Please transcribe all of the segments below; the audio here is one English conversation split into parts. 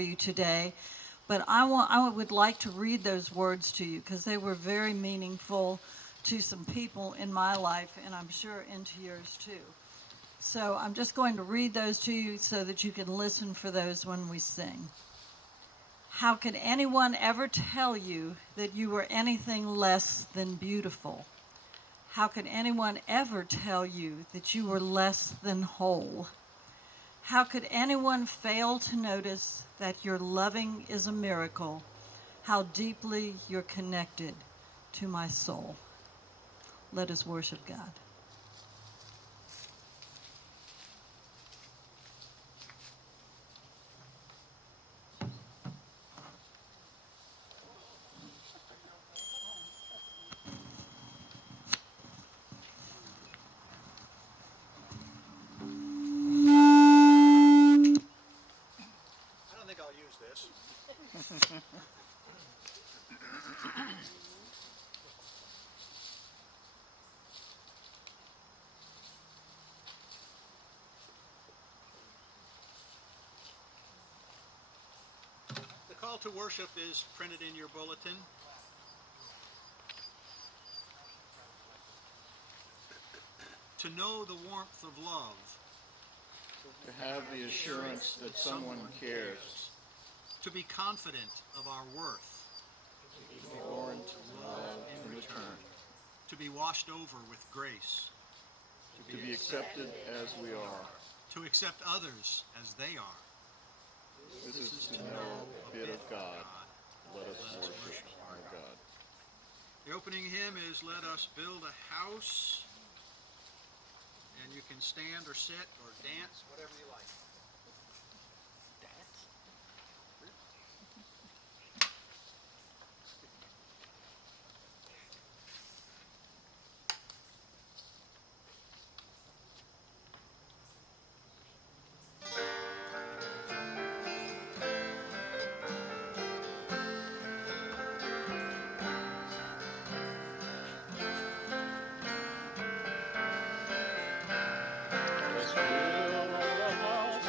you today, but I would like to read those words to you because they were very meaningful to some people in my life, and I'm sure into yours too. So I'm just going to read those to you so that you can listen for those when we sing. How could anyone ever tell you that you were anything less than beautiful? How could anyone ever tell you that you were less than whole? How could anyone fail to notice that your loving is a miracle? How deeply you're connected to my soul. Let us worship God. I don't think I'll use this. The call to worship is printed in your bulletin. To know the warmth of love. To have the assurance that someone cares. To be confident of our worth. To be born to love in return. To be washed over with grace. To be accepted as we are. To accept others as they are. This is to know a bit of God. Let us worship our God. The opening hymn is Let Us Build a House. And you can stand or sit or dance, whatever you like. Let's build a house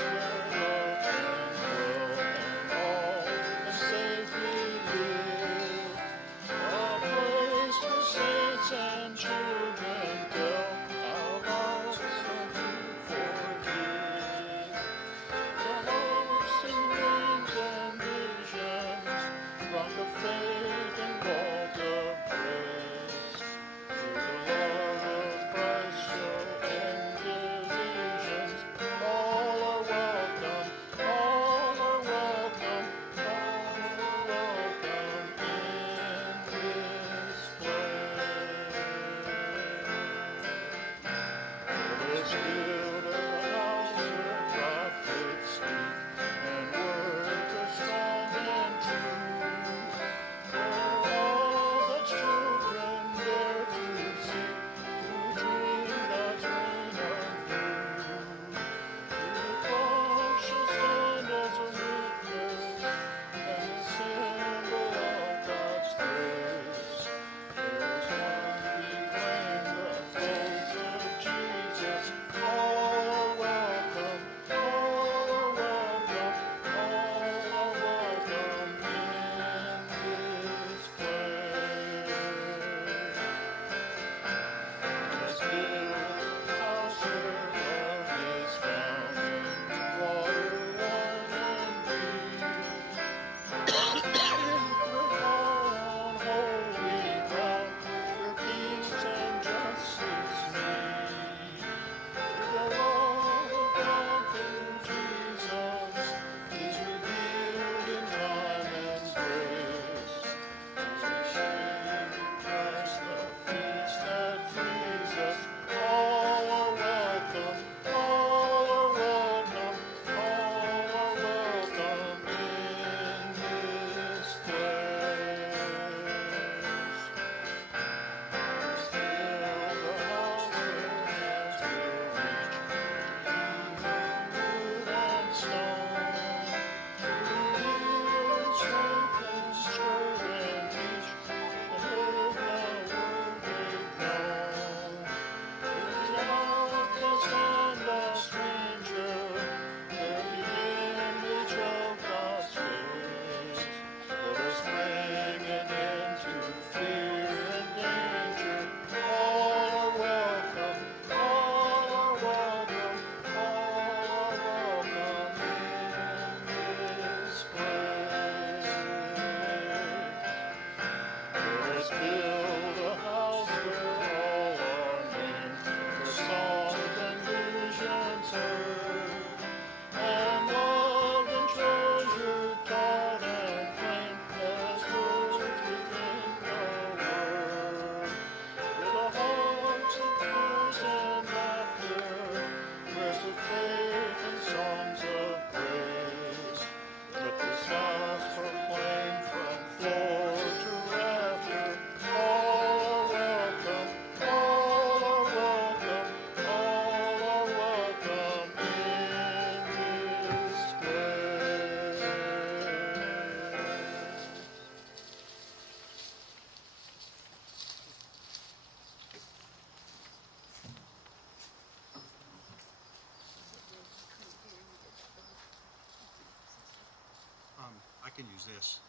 can use this.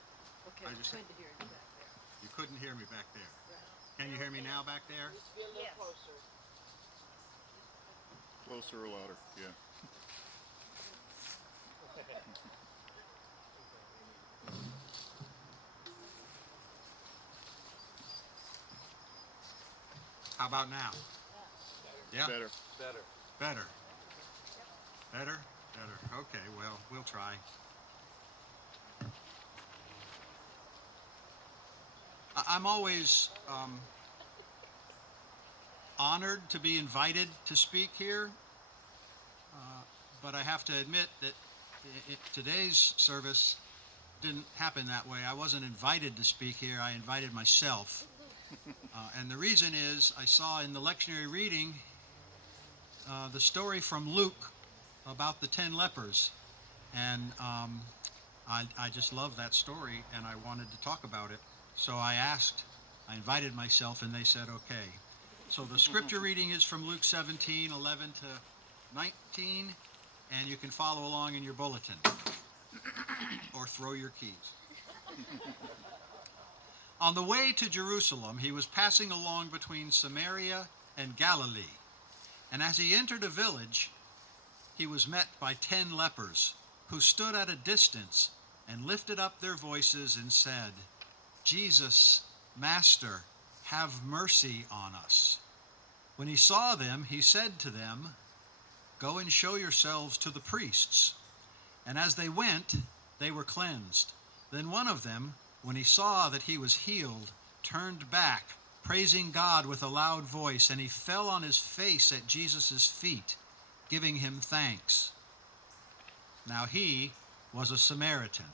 Okay, I we just- couldn't hear you back there. You couldn't hear me back there. Right. Can you hear me now back there? Be a little Yes. closer. Closer or louder? Yeah. How about now? Yeah? Better. Better. Better. Better? Better. Okay, well, we'll try. I'm always honored to be invited to speak here, but I have to admit that today's service didn't happen that way. I wasn't invited to speak here, I invited myself. And the reason is I saw in the lectionary reading the story from Luke about the 10 lepers. And I just love that story and I wanted to talk about it. So I invited myself and they said okay. So the scripture reading is from Luke 17, 11 to 19, and you can follow along in your bulletin or throw your keys. On the way to Jerusalem, he was passing along between Samaria and Galilee. And as he entered a village, he was met by 10 lepers who stood at a distance and lifted up their voices and said, "Jesus, Master, have mercy on us." When he saw them, he said to them, "Go and show yourselves to the priests." And as they went, they were cleansed. Then one of them, when he saw that he was healed, turned back, praising God with a loud voice, and he fell on his face at Jesus' feet, giving him thanks. Now he was a Samaritan.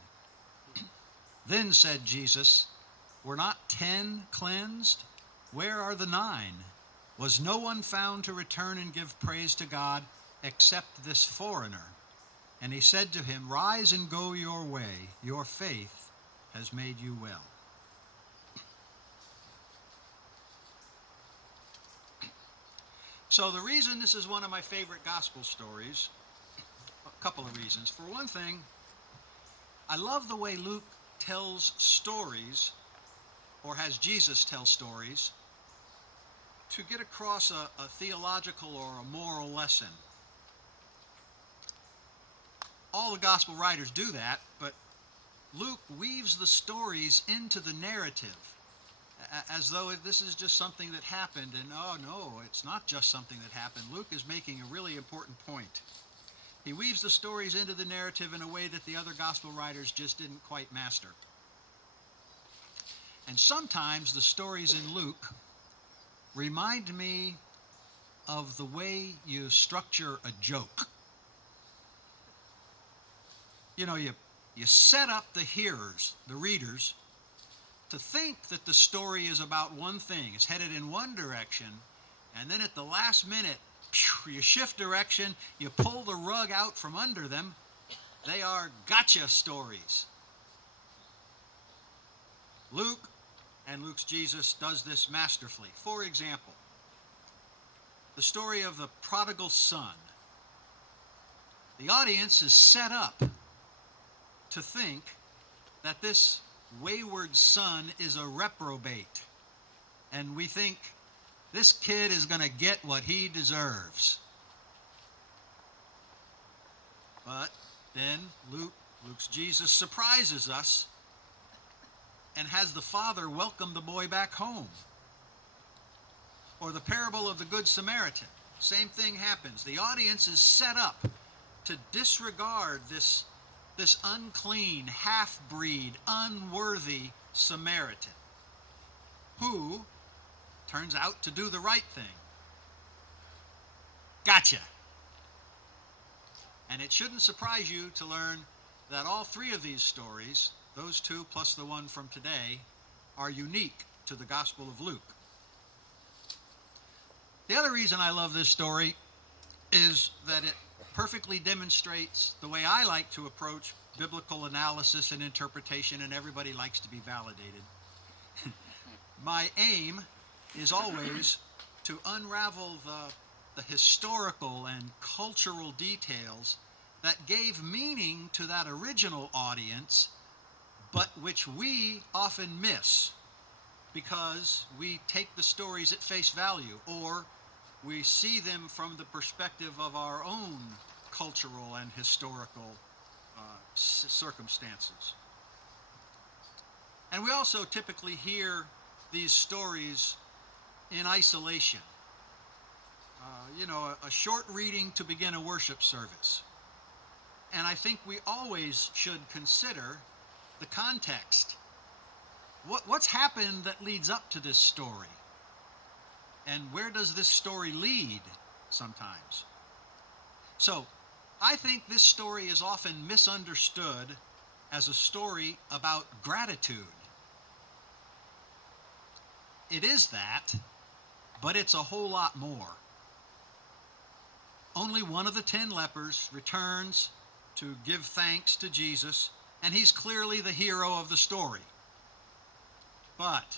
Then said Jesus, "Were not 10 cleansed? Where are the 9? Was no one found to return and give praise to God except this foreigner?" And he said to him, "Rise and go your way. Your faith has made you well." So the reason this is one of my favorite gospel stories, a couple of reasons. For one thing, I love the way Luke tells stories, or has Jesus tell stories, to get across a theological or a moral lesson. All the gospel writers do that, but Luke weaves the stories into the narrative as though this is just something that happened, and oh no, it's not just something that happened. Luke is making a really important point. He weaves the stories into the narrative in a way that the other gospel writers just didn't quite master. And sometimes the stories in Luke remind me of the way you structure a joke. You know, you set up the hearers, the readers, to think that the story is about one thing. It's headed in one direction, and then at the last minute, you shift direction, you pull the rug out from under them. They are gotcha stories. Luke and Luke's Jesus does this masterfully. For example, the story of the prodigal son. The audience is set up to think that this wayward son is a reprobate. And we think this kid is going to get what he deserves. But then Luke's Jesus surprises us and has the father welcome the boy back home. Or the parable of the Good Samaritan. Same thing happens. The audience is set up to disregard this unclean, half-breed, unworthy Samaritan who turns out to do the right thing. Gotcha. And it shouldn't surprise you to learn that all three of these stories, those two plus the one from today, are unique to the Gospel of Luke. The other reason I love this story is that it perfectly demonstrates the way I like to approach biblical analysis and interpretation, and everybody likes to be validated. My aim is always to unravel the historical and cultural details that gave meaning to that original audience but which we often miss because we take the stories at face value, or we see them from the perspective of our own cultural and historical circumstances. And we also typically hear these stories in isolation. A short reading to begin a worship service. And I think we always should consider the context. What's happened that leads up to this story? And where does this story lead sometimes? So, I think this story is often misunderstood as a story about gratitude. It is that, but it's a whole lot more. Only one of the 10 lepers returns to give thanks to Jesus, and he's clearly the hero of the story. But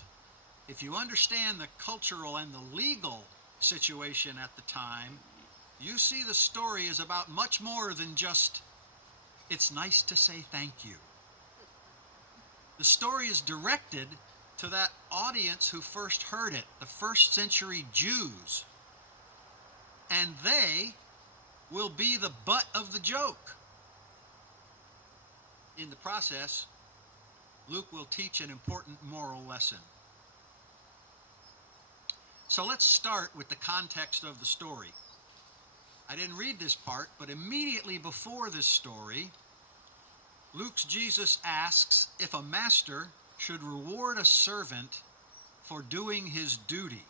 if you understand the cultural and the legal situation at the time, you see the story is about much more than just, it's nice to say thank you. The story is directed to that audience who first heard it, the first century Jews. And they will be the butt of the joke. In the process, Luke will teach an important moral lesson. So let's start with the context of the story. I didn't read this part, but immediately before this story, Luke's Jesus asks if a master should reward a servant for doing his duty.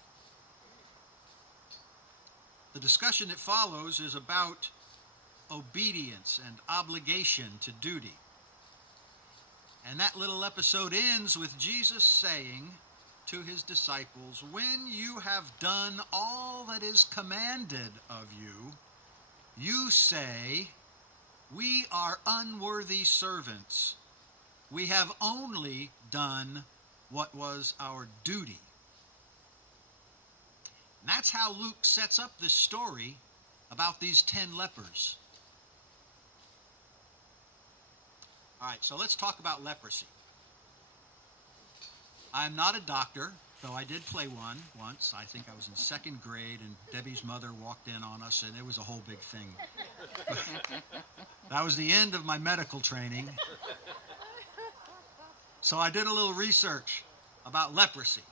The discussion that follows is about obedience and obligation to duty. And that little episode ends with Jesus saying to his disciples, when you have done all that is commanded of you, you say, we are unworthy servants. We have only done what was our duty. And that's how Luke sets up this story about these 10 lepers. All right, so let's talk about leprosy. I'm not a doctor, though I did play one once. I think I was in second grade, and Debbie's mother walked in on us, and it was a whole big thing. That was the end of my medical training. So I did a little research about leprosy.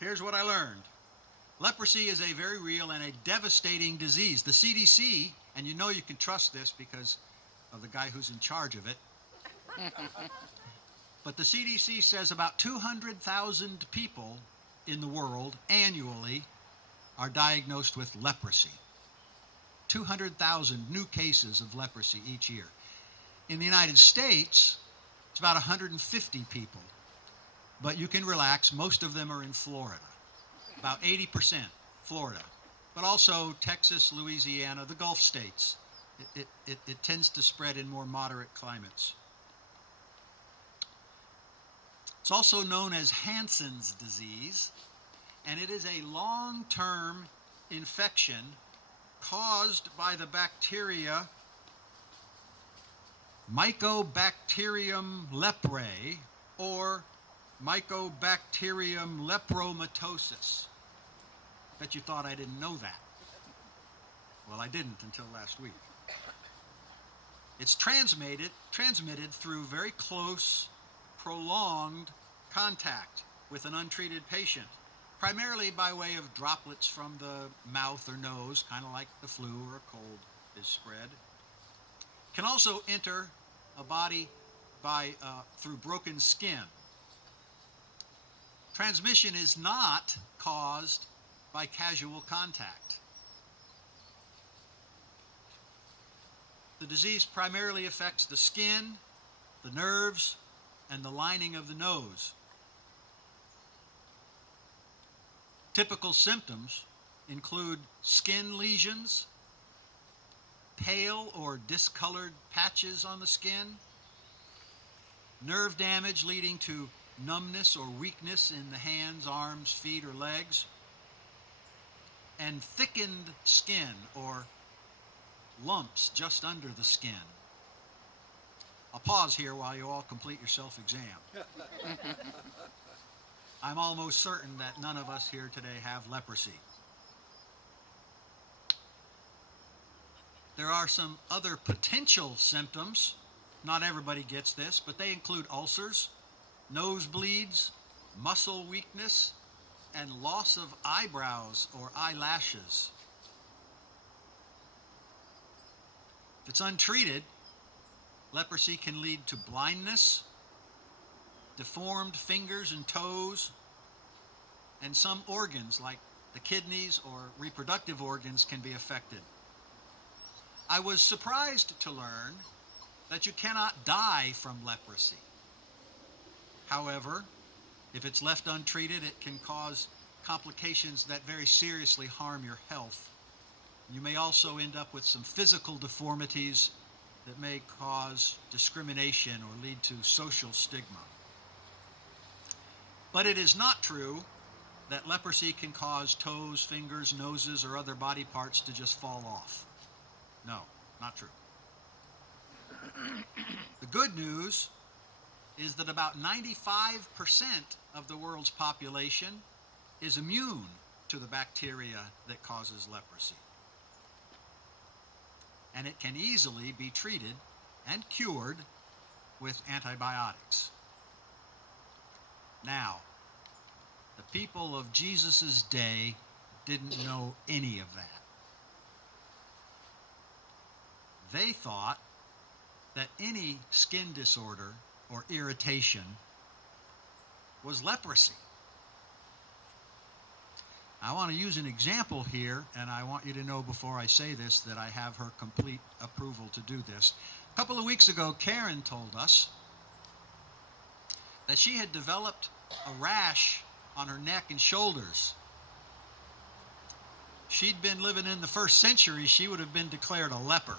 Here's what I learned. Leprosy is a very real and a devastating disease. The CDC, and you know you can trust this because of the guy who's in charge of it, but the CDC says about 200,000 people in the world annually are diagnosed with leprosy. 200,000 new cases of leprosy each year. In the United States, it's about 150 people. But you can relax, most of them are in Florida. About 80% Florida. But also Texas, Louisiana, the Gulf states. It tends to spread in more moderate climates. It's also known as Hansen's disease, and it is a long-term infection caused by the bacteria Mycobacterium leprae or Mycobacterium lepromatosis. Bet you thought I didn't know that. Well, I didn't until last week. It's transmitted through very close, prolonged contact with an untreated patient, primarily by way of droplets from the mouth or nose, kind of like the flu or a cold is spread. Can also enter a body through broken skin. Transmission is not caused by casual contact. The disease primarily affects the skin, the nerves, and the lining of the nose. Typical symptoms include skin lesions, pale or discolored patches on the skin, nerve damage leading to numbness or weakness in the hands, arms, feet, or legs, and thickened skin or lumps just under the skin. I'll pause here while you all complete your self-exam. I'm almost certain that none of us here today have leprosy. There are some other potential symptoms. Not everybody gets this, but they include ulcers, nosebleeds, muscle weakness, and loss of eyebrows or eyelashes. If it's untreated, leprosy can lead to blindness, deformed fingers and toes, and some organs like the kidneys or reproductive organs can be affected. I was surprised to learn that you cannot die from leprosy. However, if it's left untreated, it can cause complications that very seriously harm your health. You may also end up with some physical deformities that may cause discrimination or lead to social stigma. But it is not true that leprosy can cause toes, fingers, noses, or other body parts to just fall off. No, not true. The good news is that about 95% of the world's population is immune to the bacteria that causes leprosy. And it can easily be treated and cured with antibiotics. Now, the people of Jesus' day didn't know any of that. They thought that any skin disorder or irritation was leprosy. I want to use an example here, and I want you to know before I say this that I have her complete approval to do this. A couple of weeks ago, Karen told us that she had developed a rash on her neck and shoulders. She'd been living in the 1st century, she would have been declared a leper.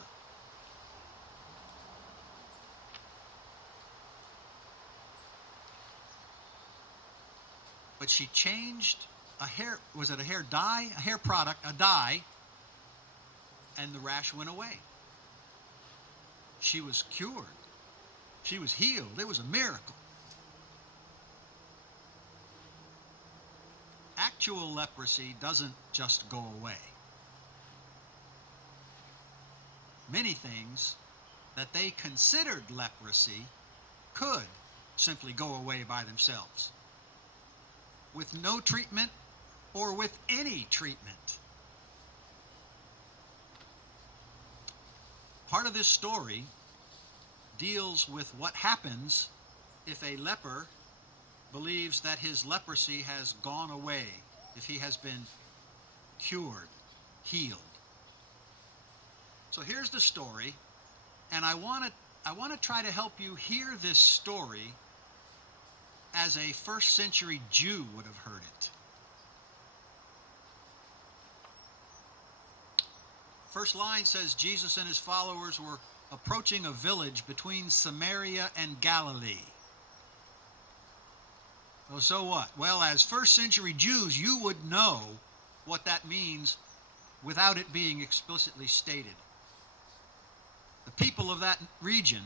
But she changed a hair, was it a hair dye? A hair product, a dye, and the rash went away. She was cured. She was healed. It was a miracle. Actual leprosy doesn't just go away. Many things that they considered leprosy could simply go away by themselves, with no treatment or with any treatment. Part of this story deals with what happens if a leper believes that his leprosy has gone away, if he has been cured, healed. So here's the story, and I want to try to help you hear this story as a 1st century Jew would have heard it. First line says Jesus and his followers were approaching a village between Samaria and Galilee. Well, so what? Well, as 1st century Jews, you would know what that means without it being explicitly stated. The people of that region,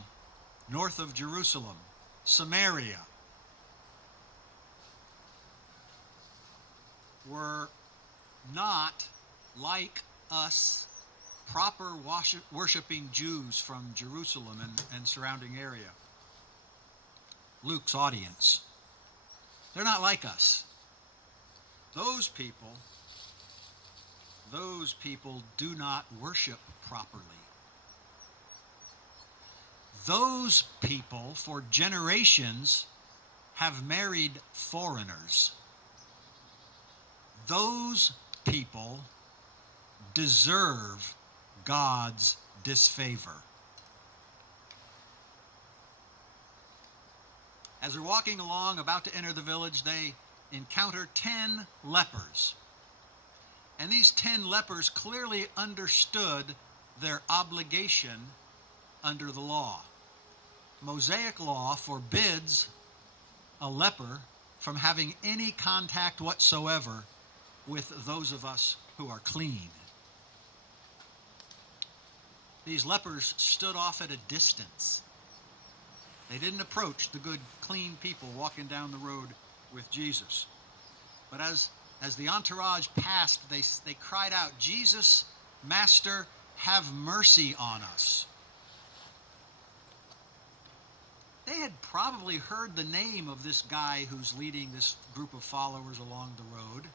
north of Jerusalem, Samaria, were not like us proper worshiping Jews from Jerusalem and surrounding area. Luke's audience. They're not like us. Those people do not worship properly. Those people, for generations, have married foreigners. Those people deserve God's disfavor. As they're walking along, about to enter the village, they encounter 10 lepers. And these 10 lepers clearly understood their obligation under the law. Mosaic law forbids a leper from having any contact whatsoever with those of us who are clean. These lepers stood off at a distance They didn't approach the good, clean people walking down the road with Jesus. But as the entourage passed, they cried out, "Jesus, Master, have mercy on us." They had probably heard the name of this guy who's leading this group of followers along the road.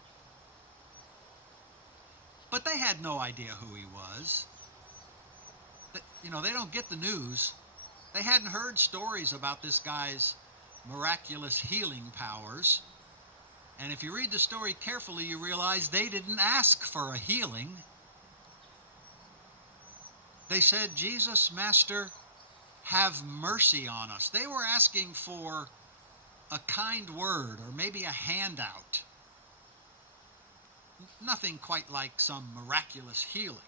But they had no idea who he was. They don't get the news. They hadn't heard stories about this guy's miraculous healing powers. And if you read the story carefully, you realize they didn't ask for a healing. They said, "Jesus, Master, have mercy on us." They were asking for a kind word or maybe a handout. Nothing quite like some miraculous healing.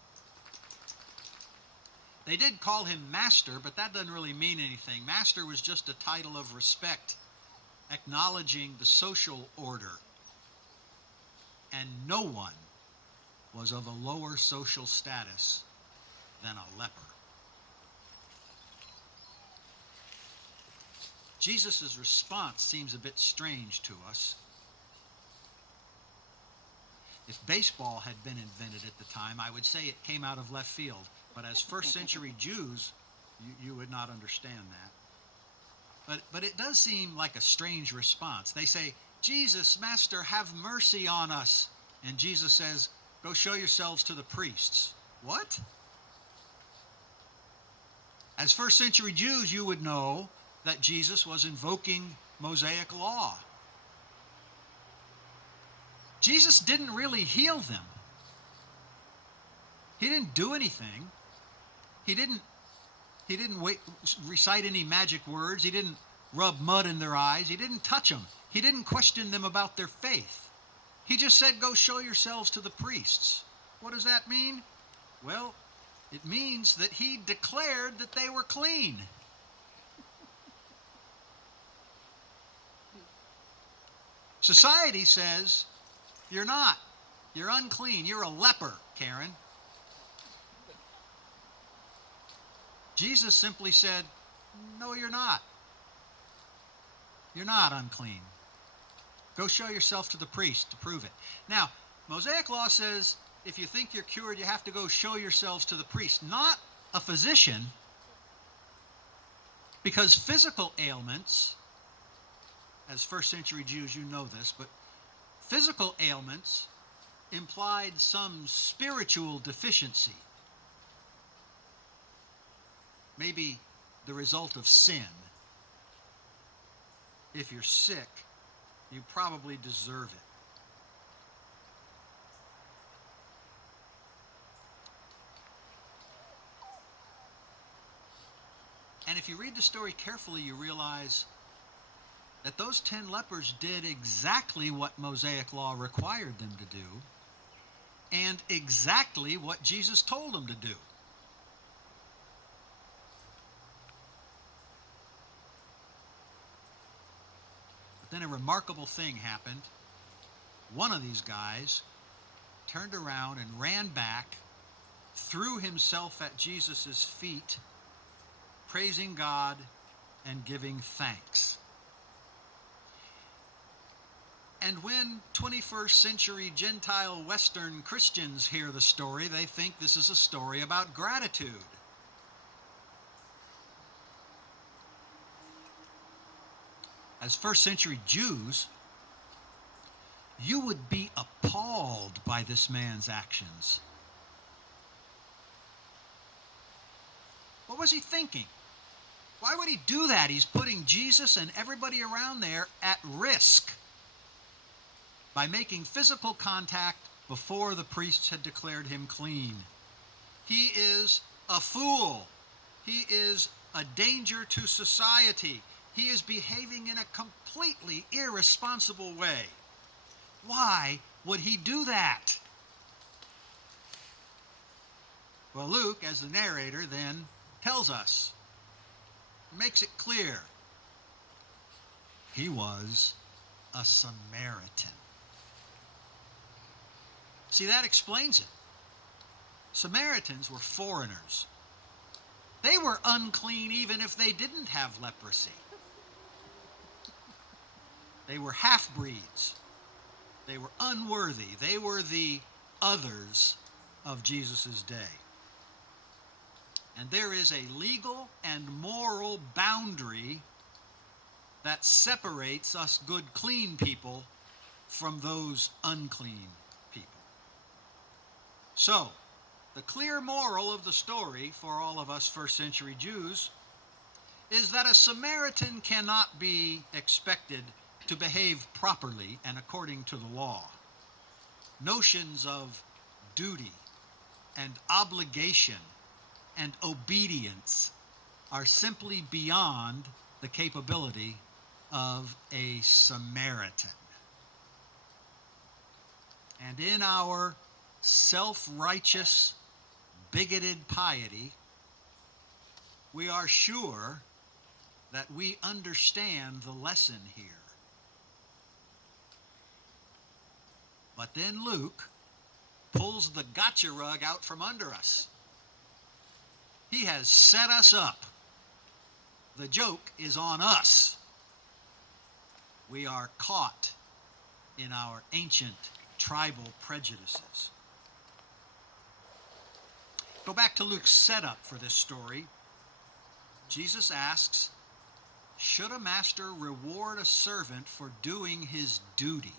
They did call him Master, but that doesn't really mean anything. Master was just a title of respect, acknowledging the social order. And no one was of a lower social status than a leper. Jesus' response seems a bit strange to us. If baseball had been invented at the time, I would say it came out of left field. But as first century Jews, you would not understand that. But it does seem like a strange response. They say, "Jesus, Master, have mercy on us." And Jesus says, "Go show yourselves to the priests." What? As first century Jews, you would know that Jesus was invoking Mosaic law. Jesus didn't really heal them. He didn't do anything. He didn't recite any magic words. He didn't rub mud in their eyes. He didn't touch them. He didn't question them about their faith. He just said, "Go show yourselves to the priests." What does that mean? Well, it means that he declared that they were clean. Society says, "You're not. You're unclean. You're a leper, Karen." Jesus simply said, "No, you're not. You're not unclean. Go show yourself to the priest to prove it." Now, Mosaic law says if you think you're cured, you have to go show yourselves to the priest, not a physician, because physical ailments, as first century Jews, you know this, but physical ailments implied some spiritual deficiency. Maybe the result of sin. If you're sick, you probably deserve it. And if you read the story carefully, you realize that those 10 lepers did exactly what Mosaic law required them to do, and exactly what Jesus told them to do. But then a remarkable thing happened. One of these guys turned around and ran back, threw himself at Jesus' feet, praising God and giving thanks. And when 21st century Gentile Western Christians hear the story, they think this is a story about gratitude. As first century Jews, you would be appalled by this man's actions. What was he thinking? Why would he do that? He's putting Jesus and everybody around there at risk by making physical contact before the priests had declared him clean. He is a fool. He is a danger to society. He is behaving in a completely irresponsible way. Why would he do that? Well, Luke, as the narrator, then tells us, makes it clear. He was a Samaritan. See, that explains it. Samaritans were foreigners. They were unclean even if they didn't have leprosy. They were half-breeds. They were unworthy. They were the others of Jesus' day. And there is a legal and moral boundary that separates us good, clean people from those unclean people. So, the clear moral of the story for all of us first century Jews is that a Samaritan cannot be expected to behave properly and according to the law. Notions of duty and obligation and obedience are simply beyond the capability of a Samaritan. And in our self-righteous, bigoted piety, we are sure that we understand the lesson here. But then Luke pulls the gotcha rug out from under us. He has set us up. The joke is on us. We are caught in our ancient tribal prejudices. Go back to Luke's setup for this story. Jesus asks, should a master reward a servant for doing his duty?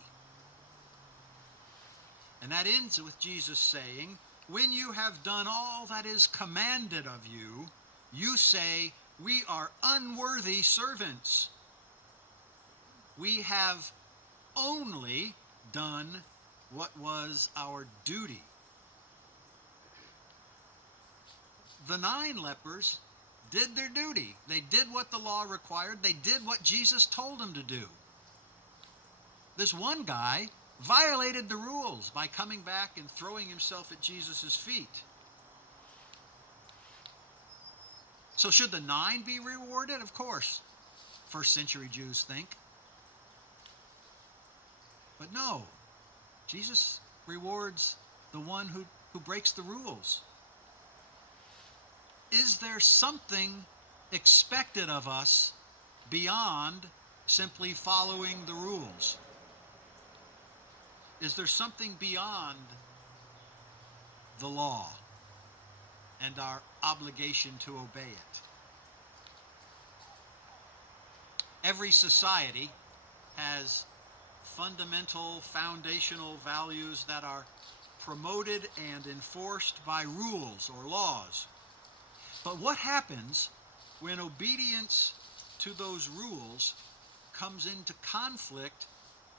And that ends with Jesus saying, when you have done all that is commanded of you, you say, we are unworthy servants. We have only done what was our duty. The 9 lepers did their duty. They did what the law required. They did what Jesus told them to do. This one guy violated the rules by coming back and throwing himself at Jesus' feet. So should the 9 be rewarded? Of course, first century Jews think. But no, Jesus rewards the one who breaks the rules. Is there something expected of us beyond simply following the rules? Is there something beyond the law and our obligation to obey it? Every society has fundamental, foundational values that are promoted and enforced by rules or laws. But what happens when obedience to those rules comes into conflict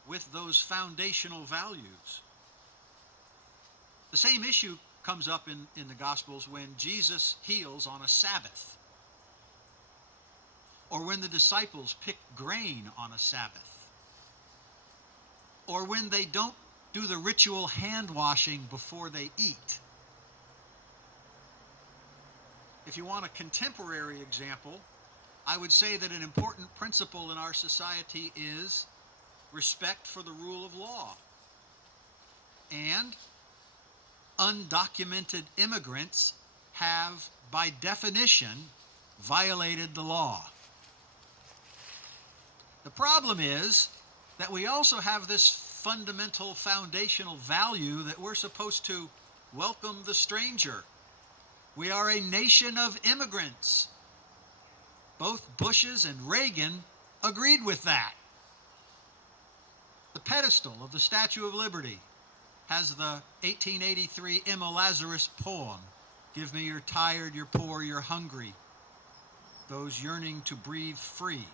with those foundational values? The same issue comes up in the Gospels when Jesus heals on a Sabbath, or when the disciples pick grain on a Sabbath, or when they don't do the ritual hand washing before they eat. If you want a contemporary example, I would say that an important principle in our society is respect for the rule of law. And undocumented immigrants have, by definition, violated the law. The problem is that we also have this fundamental foundational value that we're supposed to welcome the stranger. We are a nation of immigrants. Both Bushes and Reagan agreed with that. The pedestal of the Statue of Liberty has the 1883 Emma Lazarus poem, "Give me your tired, your poor, your hungry, those yearning to breathe free."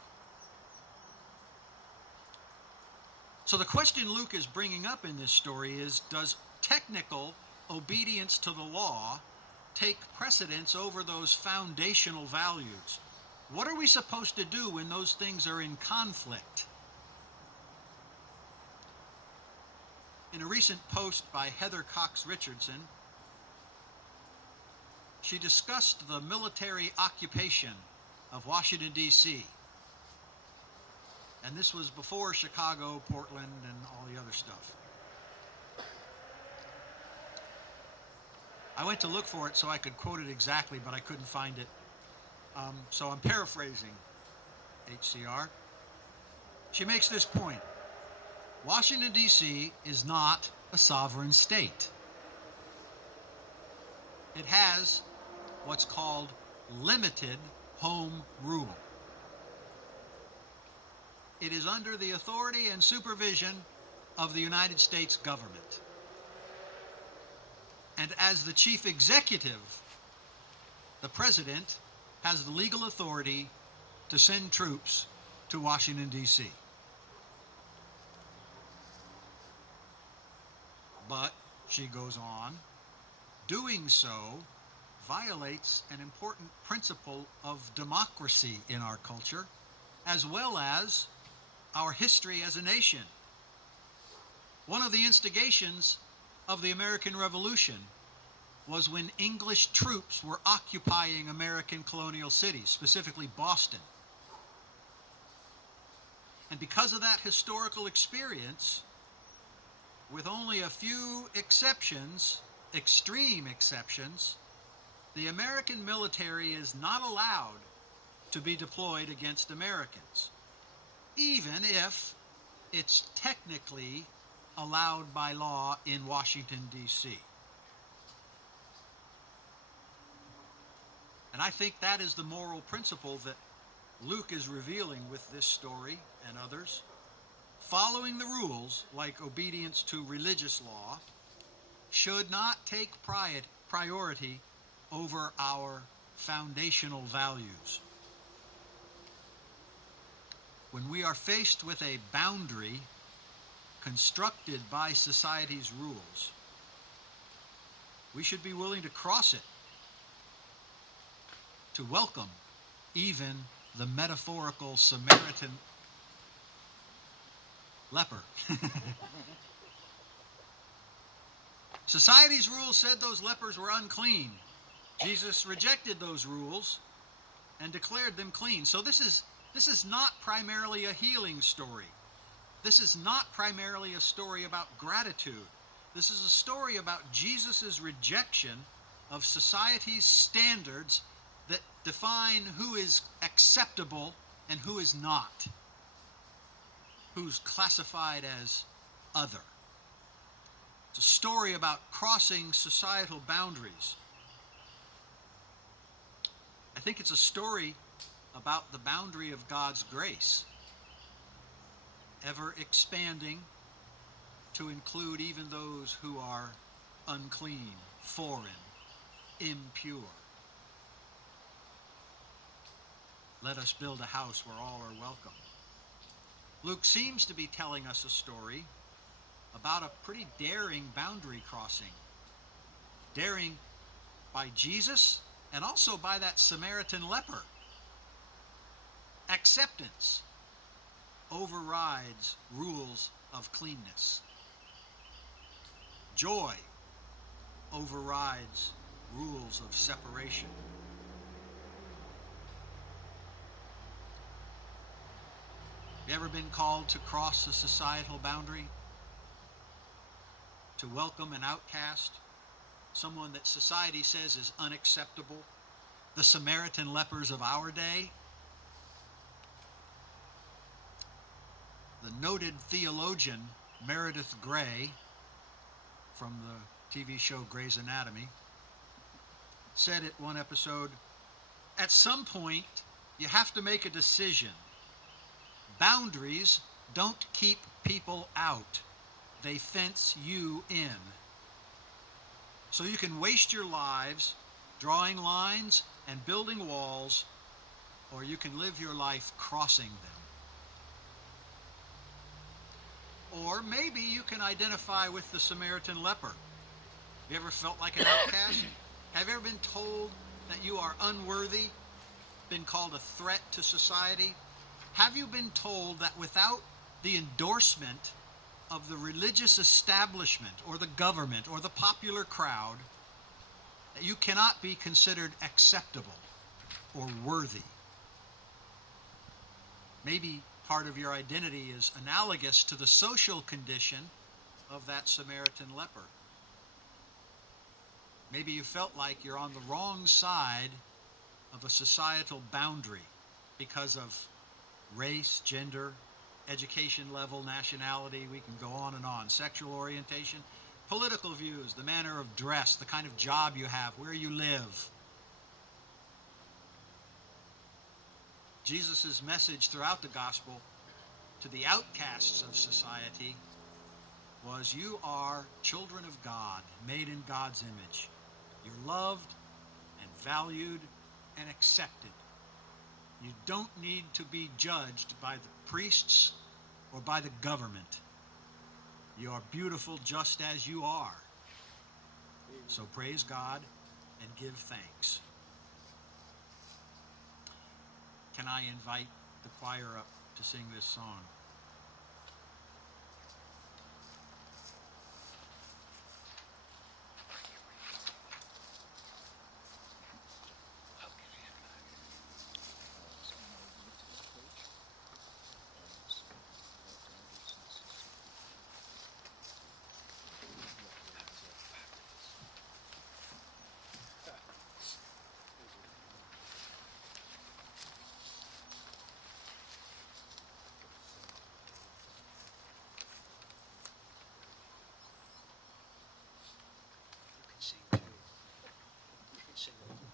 So the question Luke is bringing up in this story is, does technical obedience to the law take precedence over those foundational values? What are we supposed to do when those things are in conflict? In a recent post by Heather Cox Richardson, she discussed the military occupation of Washington, D.C. And this was before Chicago, Portland, and all the other stuff. I went to look for it so I could quote it exactly, but I couldn't find it. So I'm paraphrasing HCR. She makes this point: Washington, D.C. is not a sovereign state. It has what's called limited home rule. It is under the authority and supervision of the United States government. And as the chief executive, the president has the legal authority to send troops to Washington, D.C. But, she goes on, doing so violates an important principle of democracy in our culture, as well as our history as a nation. One of the instigations of the American Revolution was when English troops were occupying American colonial cities, specifically Boston. And because of that historical experience, with only a few exceptions, extreme exceptions, the American military is not allowed to be deployed against Americans, even if it's technically allowed by law in Washington, D.C. And I think that is the moral principle that Luke is revealing with this story and others. Following the rules, like obedience to religious law, should not take priority over our foundational values. When we are faced with a boundary constructed by society's rules, we should be willing to cross it, to welcome even the metaphorical Samaritan leper. Society's rules said those lepers were unclean. Jesus rejected those rules and declared them clean. So this is not primarily a healing story. This is not primarily a story about gratitude. This is a story about Jesus' rejection of society's standards that define who is acceptable and who is not, who's classified as other. It's a story about crossing societal boundaries. I think it's a story about the boundary of God's grace, ever expanding to include even those who are unclean, foreign, impure. Let us build a house where all are welcome. Luke seems to be telling us a story about a pretty daring boundary crossing. Daring by Jesus and also by that Samaritan leper. Acceptance overrides rules of cleanness. Joy overrides rules of separation. Have you ever been called to cross a societal boundary? To welcome an outcast? Someone that society says is unacceptable? The Samaritan lepers of our day? The noted theologian Meredith Grey, from the TV show Grey's Anatomy, said at one episode, at some point you have to make a decision. Boundaries don't keep people out. They fence you in. So you can waste your lives drawing lines and building walls, or you can live your life crossing them. Or maybe you can identify with the Samaritan leper. Have you ever felt like an outcast? Have you ever been told that you are unworthy? Been called a threat to society? Have you been told that without the endorsement of the religious establishment or the government or the popular crowd, that you cannot be considered acceptable or worthy? Maybe part of your identity is analogous to the social condition of that Samaritan leper. Maybe you felt like you're on the wrong side of a societal boundary because of race, gender, education level, nationality, we can go on, sexual orientation, political views, the manner of dress, the kind of job you have, where you live. Jesus' message throughout the gospel to the outcasts of society was, you are children of God, made in God's image. You're loved and valued and accepted. You don't need to be judged by the priests or by the government. You are beautiful just as you are. So praise God and give thanks. Can I invite the choir up to sing this song? Sing too. You can sing with me.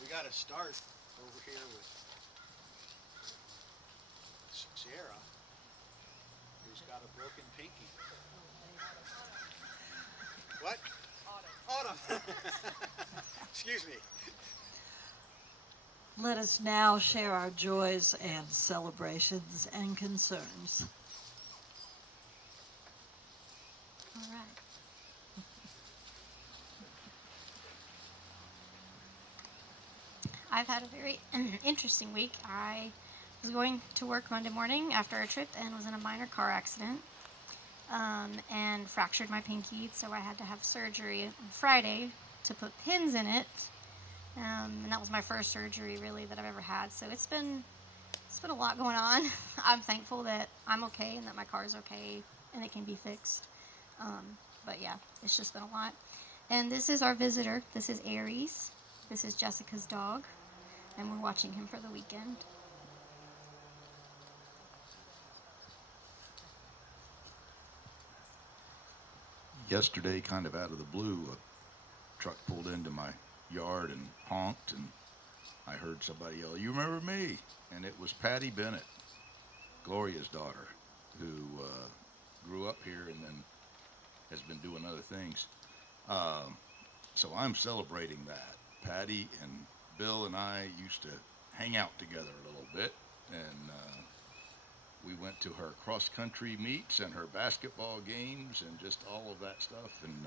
We got to start over here with Sierra, who's got a broken pinky. What? Autumn. Excuse me. Let us now share our joys and celebrations and concerns. All right. I've had a very interesting week. I was going to work Monday morning after a trip and was in a minor car accident and fractured my pinky, so I had to have surgery on Friday to put pins in it. And that was my first surgery really that I've ever had. So it's been a lot going on. I'm thankful that I'm okay and that my car's okay and it can be fixed. But yeah, it's just been a lot. And this is our visitor. This is Aries. This is Jessica's dog. And we're watching him for the weekend. Yesterday, kind of out of the blue, a truck pulled into my yard and honked, and I heard somebody yell, "You remember me?" And it was Patty Bennett, Gloria's daughter, who grew up here and then has been doing other things. So I'm celebrating that. Patty and Bill and I used to hang out together a little bit, and we went to her cross-country meets and her basketball games and just all of that stuff. And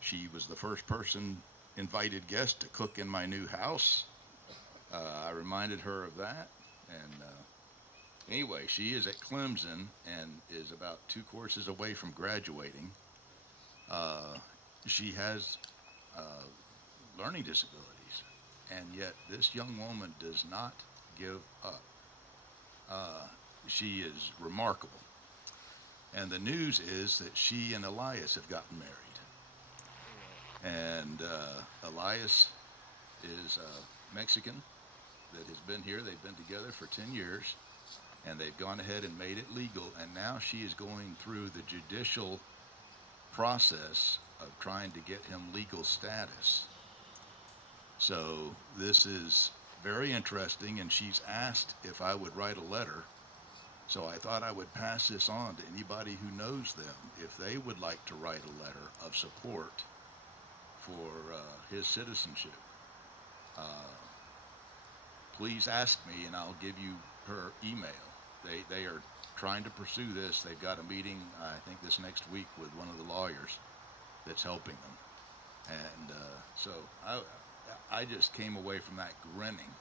she was the first person, invited guest, to cook in my new house. I reminded her of that. And anyway, she is at Clemson and is about 2 courses away from graduating. She has learning disabilities, and yet this young woman does not give up. She is remarkable. And the news is that she and Elias have gotten married. And Elias is a Mexican that has been here. They've been together for 10 years, and they've gone ahead and made it legal. And now she is going through the judicial process of trying to get him legal status. So this is very interesting, and she's asked if I would write a letter. So I thought I would pass this on to anybody who knows them, if they would like to write a letter of support for his citizenship. Please ask me, and I'll give you her email. They are trying to pursue this. They've got a meeting, I think, this next week with one of the lawyers that's helping them. And so I just came away from that grinning.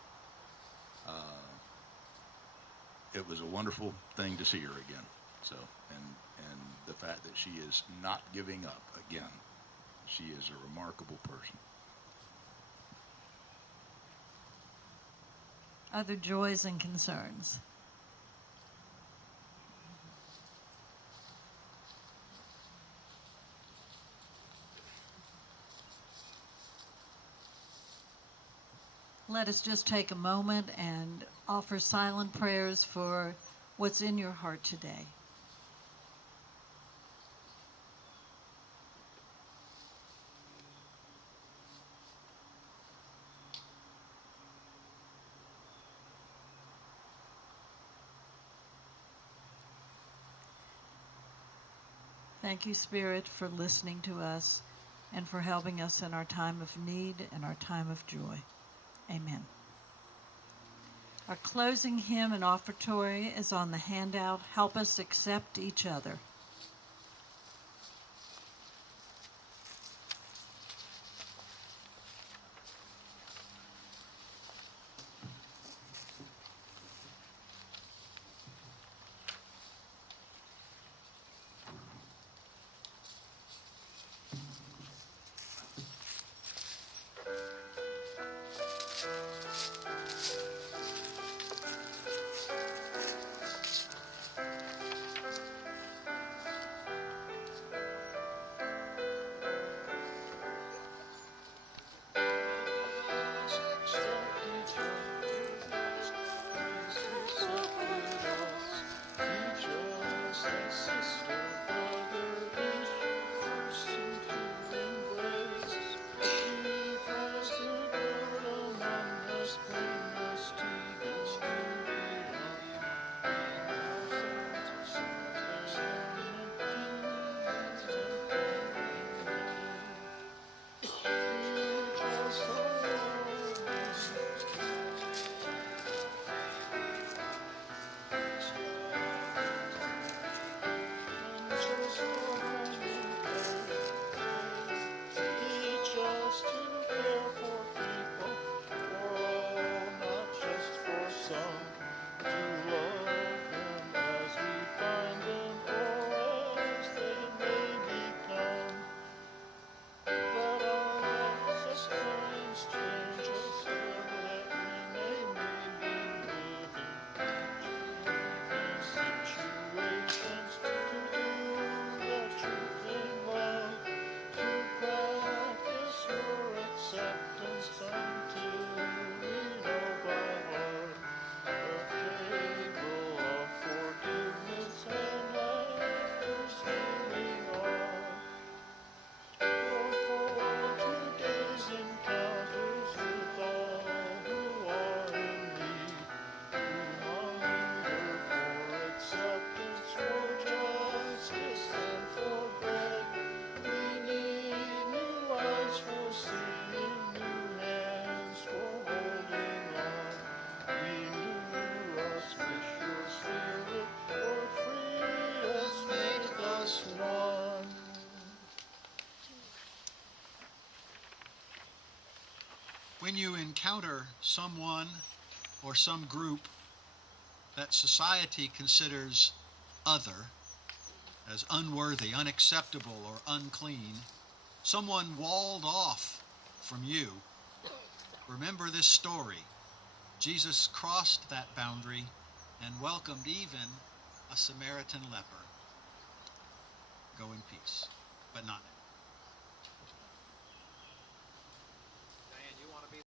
It was a wonderful thing to see her again. So, and the fact that she is not giving up again. She is a remarkable person. Other joys and concerns? Let us just take a moment and offer silent prayers for what's in your heart today. Thank you, Spirit, for listening to us and for helping us in our time of need and our time of joy. Amen. Our closing hymn and offertory is on the handout. Help us accept each other. when you encounter someone or some group that society considers other, as unworthy, unacceptable, or unclean, someone walled off from you, remember this story. Jesus crossed that boundary and welcomed even a Samaritan leper. Go in peace, but not now.